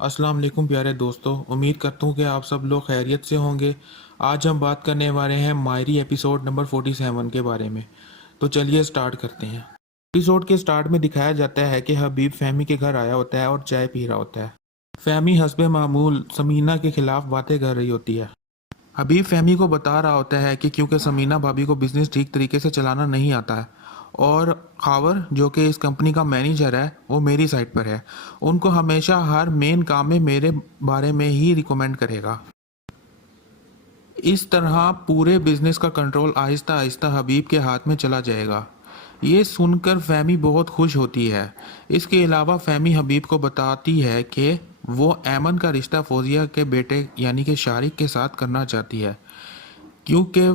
अस्सलाम वालेकुम प्यारे दोस्तों, उम्मीद करता हूँ कि आप सब लोग खैरियत से होंगे। आज हम बात करने वाले हैं मायरी एपिसोड नंबर 47 के बारे में। तो चलिए स्टार्ट करते हैं। एपिसोड के स्टार्ट में दिखाया जाता है कि हबीब फहमी के घर आया होता है और चाय पी रहा होता है। फहमी हस्बे मामूल समीना के खिलाफ बातें कर रही होती है। हबीब फहमी को बता रहा होता है कि क्योंकि समीना भाभी को बिजनेस ठीक तरीके से चलाना नहीं आता है और खावर जो कि इस कंपनी का मैनेजर है वो मेरी साइड पर है। उनको हमेशा हर मेन काम में मेरे बारे में ही रिकमेंड करेगा। इस तरह पूरे बिजनेस का कंट्रोल आहिस्ता आहिस्ता हबीब के हाथ में चला जाएगा। ये सुनकर फहमी बहुत खुश होती है। इसके अलावा फहमी हबीब को बताती है कि वो ऐमन का रिश्ता फौजिया के बेटे यानी कि शारिक के साथ करना चाहती है क्योंकि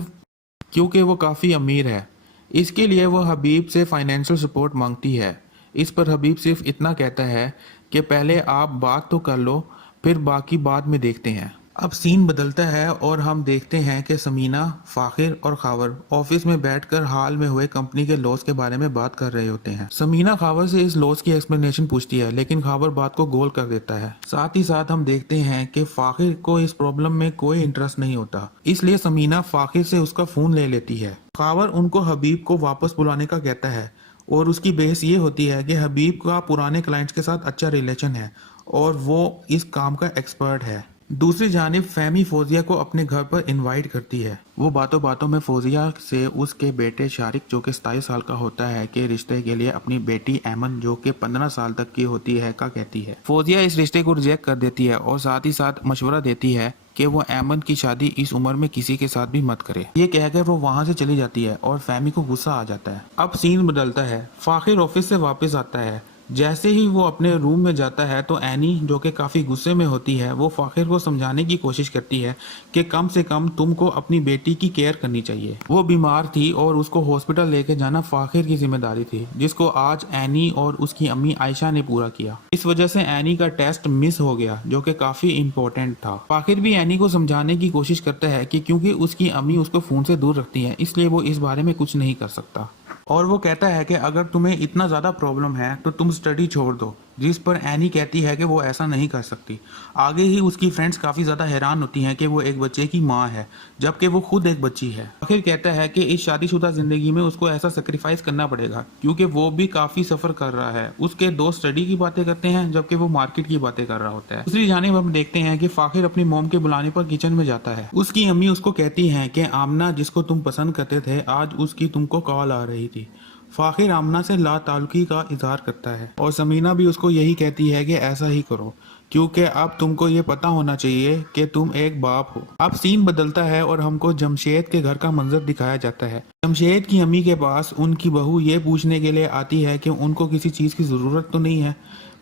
क्योंकि वो काफ़ी अमीर है। इसके लिए वो हबीब से फाइनेंशियल सपोर्ट मांगती है। इस पर हबीब सिर्फ इतना कहता है कि पहले आप बात तो कर लो, फिर बाकी बाद में देखते हैं। अब सीन बदलता है और हम देखते हैं कि समीना, फाखिर और खावर ऑफिस में बैठकर हाल में हुए कंपनी के लॉस के बारे में बात कर रहे होते हैं। समीना खावर से इस लॉस की एक्सप्लेनेशन पूछती है, लेकिन खावर बात को गोल कर देता है। साथ ही साथ हम देखते हैं कि फाखिर को इस प्रॉब्लम में कोई इंटरेस्ट नहीं होता, इसलिए समीना फाखिर से उसका फोन ले लेती है। खावर उनको हबीब को वापस बुलाने का कहता है और उसकी बहस ये होती है कि हबीब का पुराने क्लाइंट्स के साथ अच्छा रिलेशन है और वो इस काम का एक्सपर्ट है। दूसरी जानिब फहमी फौजिया को अपने घर पर इनवाइट करती है। वो बातों बातों में फौजिया से उसके बेटे शारिक जो कि 27 साल का होता है के रिश्ते के लिए अपनी बेटी ऐमन जो कि 15 साल तक की होती है का कहती है। फौजिया इस रिश्ते को रिजेक्ट कर देती है और साथ ही साथ मशवरा देती है कि वो ऐमन की शादी इस उम्र में किसी के साथ भी मत करे। ये कहकर वो वहाँ से चली जाती है और फहमी को गुस्सा आ जाता है। अब सीन बदलता है। फाखिर ऑफिस से वापस आता है। जैसे ही वो अपने रूम में जाता है तो एनी जो कि काफ़ी गुस्से में होती है वो फाखिर को समझाने की कोशिश करती है कि कम से कम तुमको अपनी बेटी की केयर करनी चाहिए। वो बीमार थी और उसको हॉस्पिटल लेके जाना फाखिर की जिम्मेदारी थी, जिसको आज एनी और उसकी अम्मी आयशा ने पूरा किया। इस वजह से एनी का टेस्ट मिस हो गया जो कि काफ़ी इम्पोर्टेंट था। फाखिर भी एनी को समझाने की कोशिश करता है कि क्योंकि उसकी अम्मी उसको फ़ोन से दूर रखती है इसलिए वो इस बारे में कुछ नहीं कर सकता। और वो कहता है कि अगर तुम्हें इतना ज़्यादा प्रॉब्लम है तो तुम स्टडी छोड़ दो, जिस पर एनी कहती है कि वो ऐसा नहीं कर सकती। आगे ही उसकी फ्रेंड्स काफ़ी ज़्यादा हैरान होती हैं कि वो एक बच्चे की माँ है जबकि वो खुद एक बच्ची है। आखिर कहता है कि इस शादीशुदा ज़िंदगी में उसको ऐसा सेक्रीफाइस करना पड़ेगा क्योंकि वो भी काफ़ी सफ़र कर रहा है। उसके दोस्त स्टडी की बातें करते हैं जबकि वो मार्केट की बातें कर रहा होता है। दूसरी जानिब हम देखते हैं कि फाखिर अपनी मोम के बुलाने पर किचन में जाता है। उसकी अम्मी उसको कहती हैं कि आमना जिसको तुम पसंद करते थे आज उसकी तुमको कॉल आ रही थी। फाखिर आमना से ला ताल्लुकी का इजहार करता है और समीना भी उसको यही कहती है कि ऐसा ही करो क्योंकि अब तुमको ये पता होना चाहिए कि तुम एक बाप हो। अब सीन बदलता है और हमको जमशेद के घर का मंजर दिखाया जाता है। जमशेद की अम्मी के पास उनकी बहू ये पूछने के लिए आती है कि उनको किसी चीज़ की ज़रूरत तो नहीं है।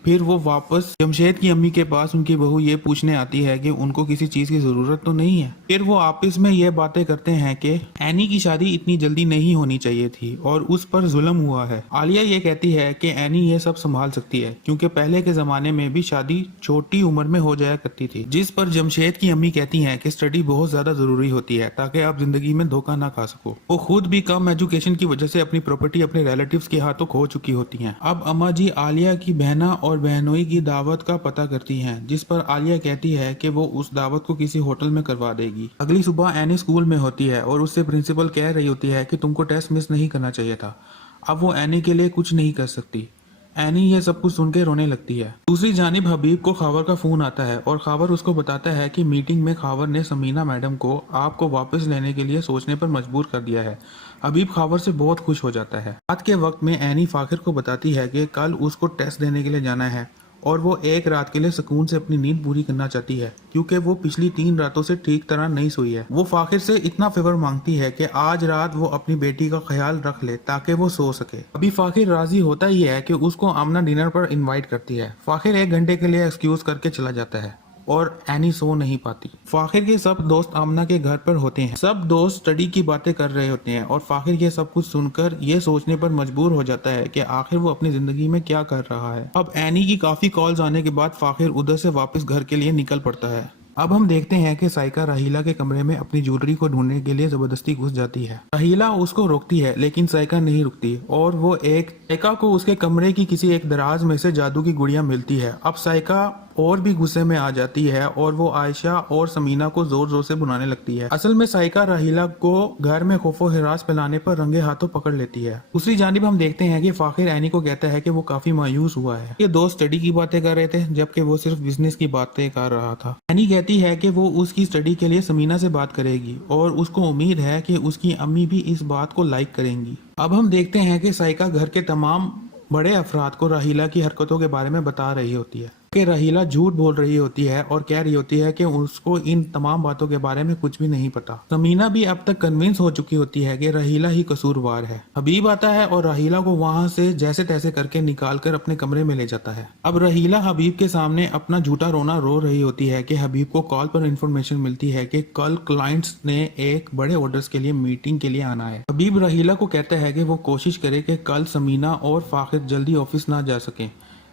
फिर वो वापस जमशेद की अम्मी के पास उनकी बहू ये पूछने आती है कि उनको किसी चीज़ की ज़रूरत तो नहीं है। फिर वो आपस में ये बातें करते हैं कि एनी की शादी इतनी जल्दी नहीं होनी चाहिए थी और उस पर जुल्म हुआ है। आलिया ये कहती है कि एनी ये सब संभाल सकती है क्योंकि पहले के ज़माने में भी शादी छोटी उम्र में हो जाया करती थी, जिस पर जमशेद की अम्मी कहती हैं कि स्टडी बहुत ज़्यादा ज़रूरी होती है ताकि आप ज़िंदगी में धोखा ना खा सको। वो खुद भी कम एजुकेशन की वजह से अपनी प्रॉपर्टी अपने रिलेटिव्स के हाथों खो चुकी होती हैं। अब अम्मा जी आलिया की बहना और बहनोई की दावत का पता करती हैं, जिस पर आलिया कहती है कि वो उस दावत को किसी होटल में करवा देगी। अगली सुबह एनी स्कूल में होती है और उससे प्रिंसिपल कह रही होती है कि तुमको टेस्ट मिस नहीं करना चाहिए था। अब वो एनी के लिए कुछ नहीं कर सकती। एनी ये सब कुछ सुन के रोने लगती है। दूसरी जानिब हबीब को खावर का फोन आता है और खावर उसको बताता है कि मीटिंग में खावर ने समीना मैडम को आपको वापस लेने के लिए सोचने पर मजबूर कर दिया है। हबीब खावर से बहुत खुश हो जाता है। रात के वक्त में एनी फाखिर को बताती है कि कल उसको टेस्ट देने के लिए जाना है और वो एक रात के लिए सुकून से अपनी नींद पूरी करना चाहती है क्योंकि वो पिछली 3 रातों से ठीक तरह नहीं सोई है। वो फाखिर से इतना फेवर मांगती है कि आज रात वो अपनी बेटी का ख्याल रख ले ताकि वो सो सके। अभी फाखिर राजी होता ही है कि उसको आमना डिनर पर इनवाइट करती है। फाखिर 1 घंटे के लिए एक्सक्यूज करके चला जाता है और एनी सो नहीं पाती। फाखिर के सब दोस्त आमना के घर पर होते हैं। सब दोस्त स्टडी की बातें कर रहे होते हैं और फाखिर ये सब कुछ सुनकर ये सोचने पर मजबूर हो जाता है कि आखिर वो अपनी जिंदगी में क्या कर रहा है। अब एनी की काफी कॉल्स आने के बाद फाखिर उधर से वापस घर के लिए निकल पड़ता है। अब हम देखते हैं कि साइका राहीला के कमरे में अपनी ज्वेलरी को ढूंढने के लिए जबरदस्ती घुस जाती है। राहीला उसको रोकती है लेकिन साइका नहीं रुकती और वो साइका को उसके कमरे की किसी एक दराज में से जादू की गुड़िया मिलती है। अब साइका और भी गुस्से में आ जाती है और वो आयशा और समीना को जोर जोर से बुलाने लगती है। असल में साइका राहिला को घर में खौफो हिरास फैलाने पर रंगे हाथों पकड़ लेती है। दूसरी जानिब हम देखते हैं कि फाखिर एनी को कहता है कि वो काफी मायूस हुआ है। ये दो स्टडी की बातें कर रहे थे जबकि वो सिर्फ बिजनेस की बातें कर रहा था। एनी कहती है कि वो उसकी स्टडी के लिए समीना से बात करेगी और उसको उम्मीद है कि उसकी अम्मी भी इस बात को लाइक करेंगी। अब हम देखते हैं कि साइका घर के तमाम बड़े अफराद को राहिला की हरकतों के बारे में बता रही होती है कि राहिला झूठ बोल रही होती है और कह रही होती है कि उसको इन तमाम बातों के बारे में कुछ भी नहीं पता। समीना भी अब तक कन्विंस हो चुकी होती है कि राहिला ही कसूरवार है। हबीब आता है और राहिला को वहां से जैसे तैसे करके निकाल कर अपने कमरे में ले जाता है। अब राहिला हबीब के सामने अपना झूठा रोना रो रही होती है कि हबीब को कॉल पर इंफॉर्मेशन मिलती है कि कल क्लाइंट्स ने एक बड़े ऑर्डर्स के लिए मीटिंग के लिए आना है। हबीब राहिला को कहता है कि वो कोशिश करे कि कल समीना और फाखिर जल्दी ऑफिस ना जा सकें,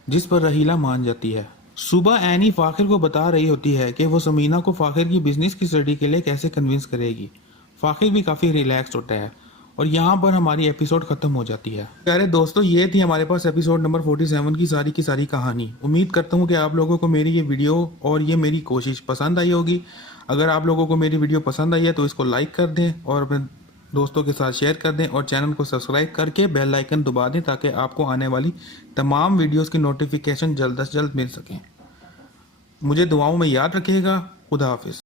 जिस पर राहिला मान जाती है। सुबह एनी फाखिर को बता रही होती है कि वो समीना को फाखिर की बिजनेस की स्टडी के लिए कैसे कन्विंस करेगी। फाखिर भी काफ़ी रिलैक्स्ड होता है और यहाँ पर हमारी एपिसोड ख़त्म हो जाती है। प्यारे दोस्तों, ये थी हमारे पास एपिसोड नंबर 47 की सारी कहानी। उम्मीद करता हूँ कि आप लोगों को मेरी ये वीडियो और ये मेरी कोशिश पसंद आई होगी। अगर आप लोगों को मेरी वीडियो पसंद आई है तो इसको लाइक कर दें और अपने दोस्तों के साथ शेयर कर दें और चैनल को सब्सक्राइब करके बेल आइकन दबा दें ताकि आपको आने वाली तमाम वीडियोस की नोटिफिकेशन जल्द से जल्द मिल सकें। मुझे दुआओं में याद रखिएगा। खुदा हाफिज।